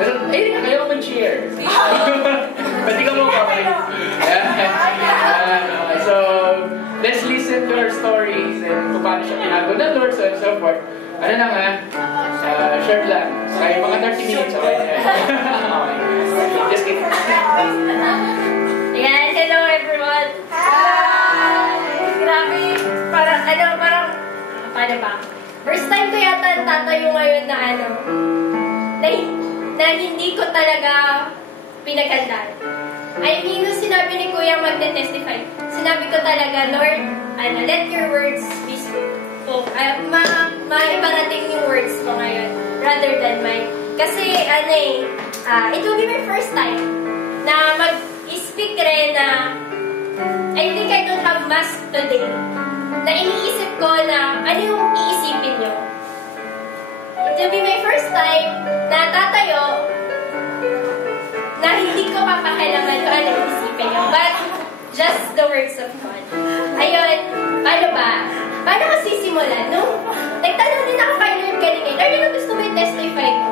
Eh, kayo mag-cheer. Pati ka mo pa. So, let's listen to her stories and kung paano siya pinago ng Lord, so and so forth. Ano lang short lang. Kaya mga 30 minutes ako. Just kidding. Ayan, hello everyone. Hi! Grabe, parang, paano ba? First time ko yata tatayo ngayon na na hindi ko talaga pinaghandaan. I mean, nung sinabi ni Kuya magte-testify, sinabi ko talaga, Lord, let your words be spoken. Maibarating yung words mo ngayon, rather than mine. Kasi, it will be my first time na mag-speak rin na I think I don't have mass today. Na iniisip ko na ano yung iisipin nyo. It will be my first time na tatayo na hindi ko papakailangan kung ano iisipin nyo. But just the words of God. Ayun, paano ba? Paano ko sisimulan? Nagtanong din ako kay Lord kanina. Lord, ano gusto mo i-testify mo?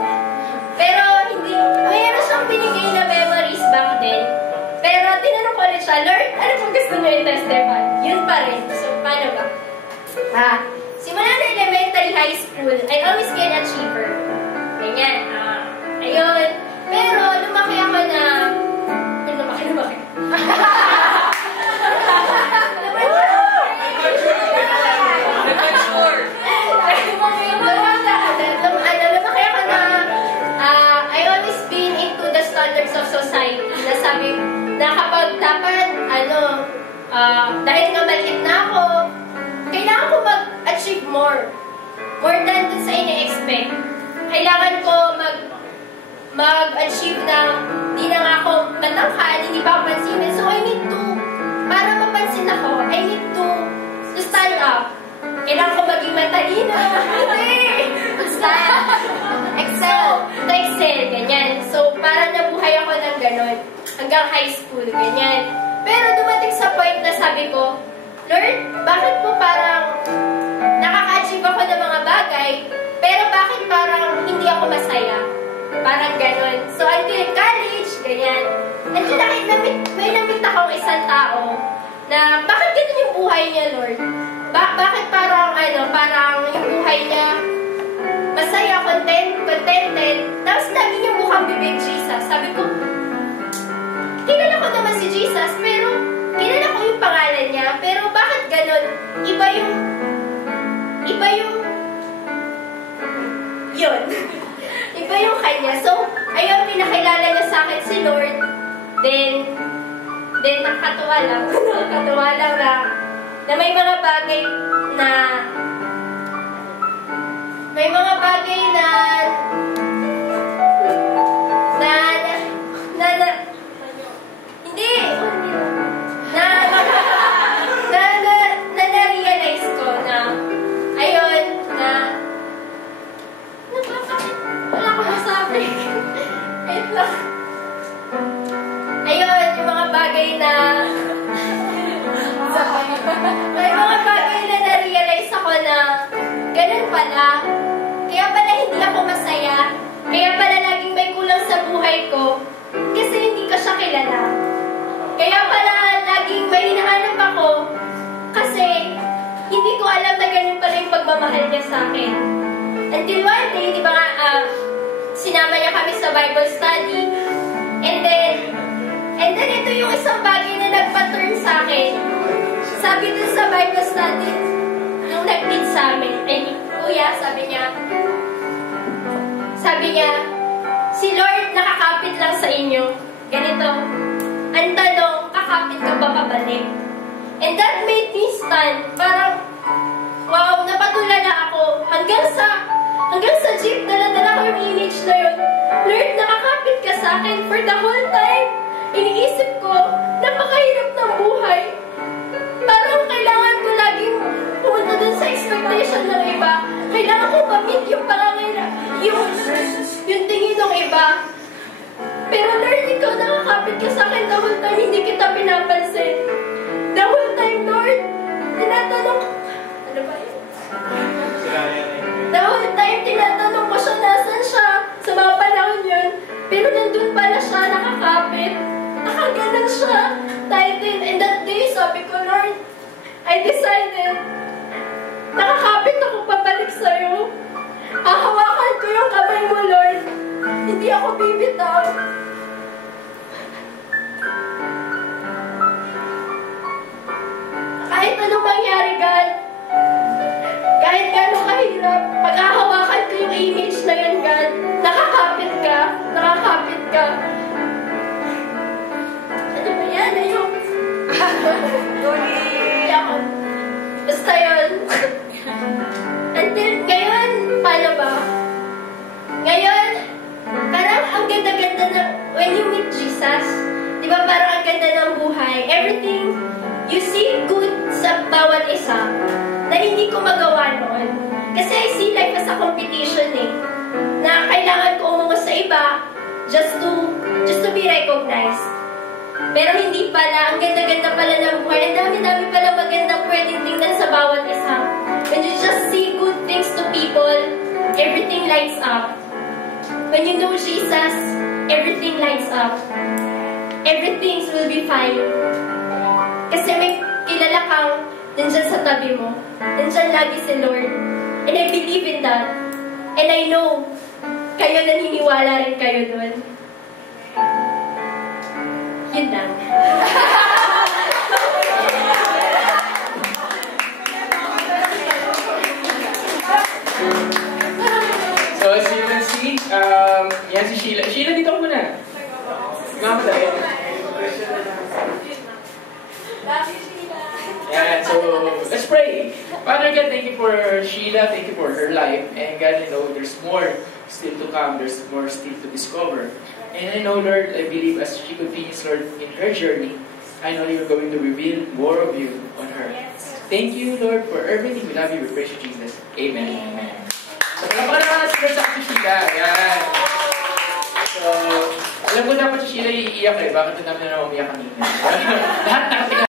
Pero hindi, mayroon siyang binigay na memories back then. Pero tinanong ko ulit siya, Lord, ano pong gusto mo i-testify? Yun pa rin. So, paano ba? Simula na elementary, high school, I always be an achiever. Ganyan. Ayun. Pero, lumaki ako na... Lumaki. Lumaki ako na... I always been into the standards of society. Nasabi na kapag dapat, dahil nga maliit na ako, kailangan ko mag-achieve more. More than dun sa ini-expect. Kailangan ko mag-achieve na di na nga ako matangkad, hindi pa ako pansinin. So I need to, para mapansin ako, I need to stand up. Kailangan ko maging matalino. Hindi! Excel, ganyan. So, para nabuhay ako ng ganon. Hanggang high school, ganyan. Pero dumating sa point na sabi ko, Lord, bakit po parang nakaka-achieve ako ng mga bagay, pero bakit parang hindi ako masaya? Parang ganon. So, until college, ganyan. Until may namit akong isang tao na bakit ganun yung buhay niya, Lord? Bakit parang yung buhay niya masaya, contented, tapos lagi niyang mukhang bibig Jesus. Sabi ko, kilala ko naman si Jesus, pero kilala ko yung pangalan niya, pero bakit ganon? Iba yung yun. Iba yung kanya. So, ayun, pinakilala niya sa akin si Lord. Then nakakatuwa lang na may mga bagay na na-realize ko na ayun, wala ko masabi. Wait lang. Ayun, yung mga bagay na may mga bagay na na-realize ako na ganun pala. Kaya pala hindi ako masaya. Kaya pala laging may kulang sa buhay ko. Kasi hindi ko siya kilala. Kaya pala laging may hinahanap ako. Kasi hindi ko alam na ganun pala yung pagmamahal niya sa akin. Until one day, di ba nga, sinama niya kami sa Bible study. And then ito yung isang bagay na nagpa-turn sa akin. Sabi dun sa Bible study, nung nag-meet sa amin, Kuya, sabi niya, si Lord nakakapit lang sa inyo. Ganito, ang tanong, kakapit ka ba pabalik? And that made me stand. Parang, wow, napatulala ako. Hanggang sa jeep, dala-dala ko yung image na yun. Lord, nakakapit ka sa akin for the whole time. Iniisip ko, napakahirap ng buhay. Parang kailangan ko laging pumunta dun sa expectation ng iba. Kailangan ko ma-meet yung pangangailangan, yung tingin ng iba. Pero Lord, ikaw nakakapit ka sa akin the whole time, hindi kita pinapansin. The whole time, Lord, tinatanong, ano ba yun? The whole time, tinatanong ko siya, nasan siya? Sa mga panahon yun, Pero nandun pala siya, nakakapit. Nakaganan siya. Tighten. And that day, sabi ko, Lord, I decided, nakakapit ako pabalik sa'yo. Hahawakan ko yung kamay mo, Lord. Hindi ako bibitaw. Kahit anong mangyari, God, kahit gano'ng kahirap, paghahawakan ko yung image na yun, God, nakakapit ka. Nakakapit ka. Ano ba yan? Ayun. Basta yun. Until ngayon, paano ba? Ngayon, parang ang ganda-ganda ng, when you meet Jesus, di ba parang ang ganda ng buhay, everything, you see good sa bawat isa, na hindi ko magawa noon. Kasi I see life as a competition eh, na kailangan ko umungo sa iba, just to be recognized. Pero hindi pala, ang ganda-ganda pala ng buhay, ang dami-dami pala magandang pwedeng tingnan sa bawat isa. When you just see good things to people, everything lights up. When you know Jesus, everything lights up. Everything will be fine. Kasi may kilala kang nandyan sa tabi mo. Nandyan lagi si Lord. And I believe in that. And I know, kayo naniniwala rin kayo doon. Yun lang. So as you can see, yan si Sheila. Sheila, dito ko muna. Mama tayo. Yeah, so let's pray. Father God, thank you for Sheila, thank you for her life. And God, I know there's more still to come, there's more still to discover. And I know, Lord, I believe as she continues, Lord, in her journey, I know you're going to reveal more of you on her. Thank you, Lord, for everything. We love you. We praise you, Jesus. Amen. Amen. So, palapakan naman si Lord sa Sheila. Yan. So, alam ko dapat si Sheila iiyak eh. Bakit namin na umiyak kanina? Lahat nakatingin.